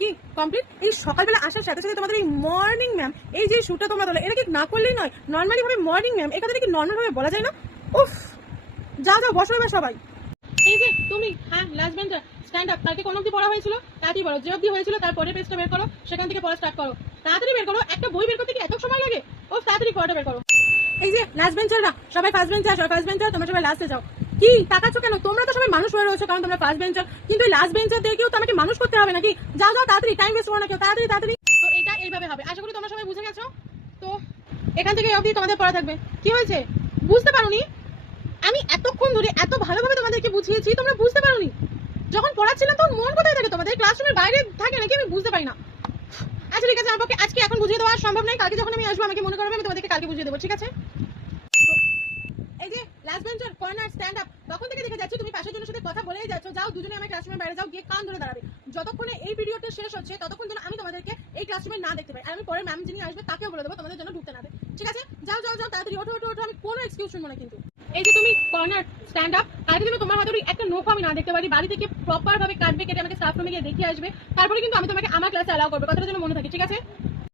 কি? কমপ্লিট এই সকালবেলা আসার সাথে সাথে তোমাদের এই মর্নিং ম্যাম এই যে শুটটা তোমরা তোলে এটা কি না করলেই নয়? নর্মালি ভাবে মর্নিং ম্যাম এখানে কি নর্মাল ভাবে বলা যায় না? উফ! যা যাও বসো এবার সবাই। এই যে তুমি হ্যাঁ লাস্ট বেঞ্চার স্ট্যান্ড আপ কালকে কোন অবধি পড়া হয়েছিল? তাড়াতাড়ি পড়ো যে অবধি হয়েছিল তারপরে পেজটা বের করো সেখান থেকে পড়া স্টার্ট করো। তাড়াতাড়ি বের করো একটা বই বের করতে কি এত সময় লাগে? ও তাড়াতাড়ি পড়াটা বের করো। এই যে লাস্ট বেঞ্চাররা সবাই ফার্স্ট বেঞ্চার সবাই ফার্স্ট বেঞ্চার তোমরা সবাই লাস্টে যাও। কি, তাকাচ্ছ কেন? তোমরা তো সবাই মানুষ হয়ে রয়েছো, কারণ তোমরা ফার্স্ট বেঞ্চার কিন্তু লাস্ট বেঞ্চার দিয়েও তো আমাকে মানুষ করতে হবে নাকি? যাও যাও, তাড়াতাড়ি টাইম ওয়েস্ট করো না কেউ, তাড়াতাড়ি তাড়াতাড়ি। তো এটা এইভাবে হবে। আশা করি তোমরা সবাই বুঝে গেছো। তো এখান থেকে অবধি তোমাদের পড়া থাকবে। কি হয়েছে? বুঝতে পারোনি? আমি এতক্ষণ ধরে এত ভালোভাবে তোমাদেরকে বুঝিয়েছি, তোমরা বুঝতে পারোনি? যখন পড়াচ্ছিলাম তখন মন কোথায় থাকে তোমাদের? ক্লাসরুমের বাইরে থাকে নাকি? আমি বুঝতে পারি না। আচ্ছা ঠিক আছে, আমার পক্ষে আজকে এখন বুঝিয়ে দেওয়া সম্ভব নয়। কালকে যখন আমি আসব, আমাকে মনে করবে আমি তোমাদেরকে কালকে বুঝিয়ে দেবো, ঠিক আছে? এই লাস্ট কর্নার স্ট্যান্ড আপ তখন থেকে দেখে যাচ্ছ তুমি পাশের সাথে কথা বলেই যাচ্ছ। যাও, দুজনে আমার ক্লাসরুমের বাইরে যাও, গিয়ে কান ধরে দাঁড়াবে। যতক্ষণে এই ভিডিওটা শেষ হচ্ছে, ততক্ষণ আমি তোমাদেরকে এই ক্লাসরুমে না দেখতে পাই। আর আমি পরে ম্যাম যিনি আসবে, তাকেও বলে দেবো, তোমাদের জন্য ঢুকতে না ঠিক আছে? যাও যাও যাও, তাড়াতাড়ি ওঠো ওঠো ওঠো। আমি কোনো এক্সকিউজ শুনব না কিন্তু। এই যে তুমি কর্নার স্ট্যান্ড আপ কালকে যেন তোমার হাতে একটা নোখ আমি না দেখতে পারি। বাড়ি থেকে প্রপার ভাবে কাটবে কেটে আমাকে স্টাফ রুমে গিয়ে দেখে আসবে। তারপরে কিন্তু আমি তোমাকে আমার ক্লাসে অ্যালাউ করব। কথাটা যেন মনে থাকে, ঠিক আছে?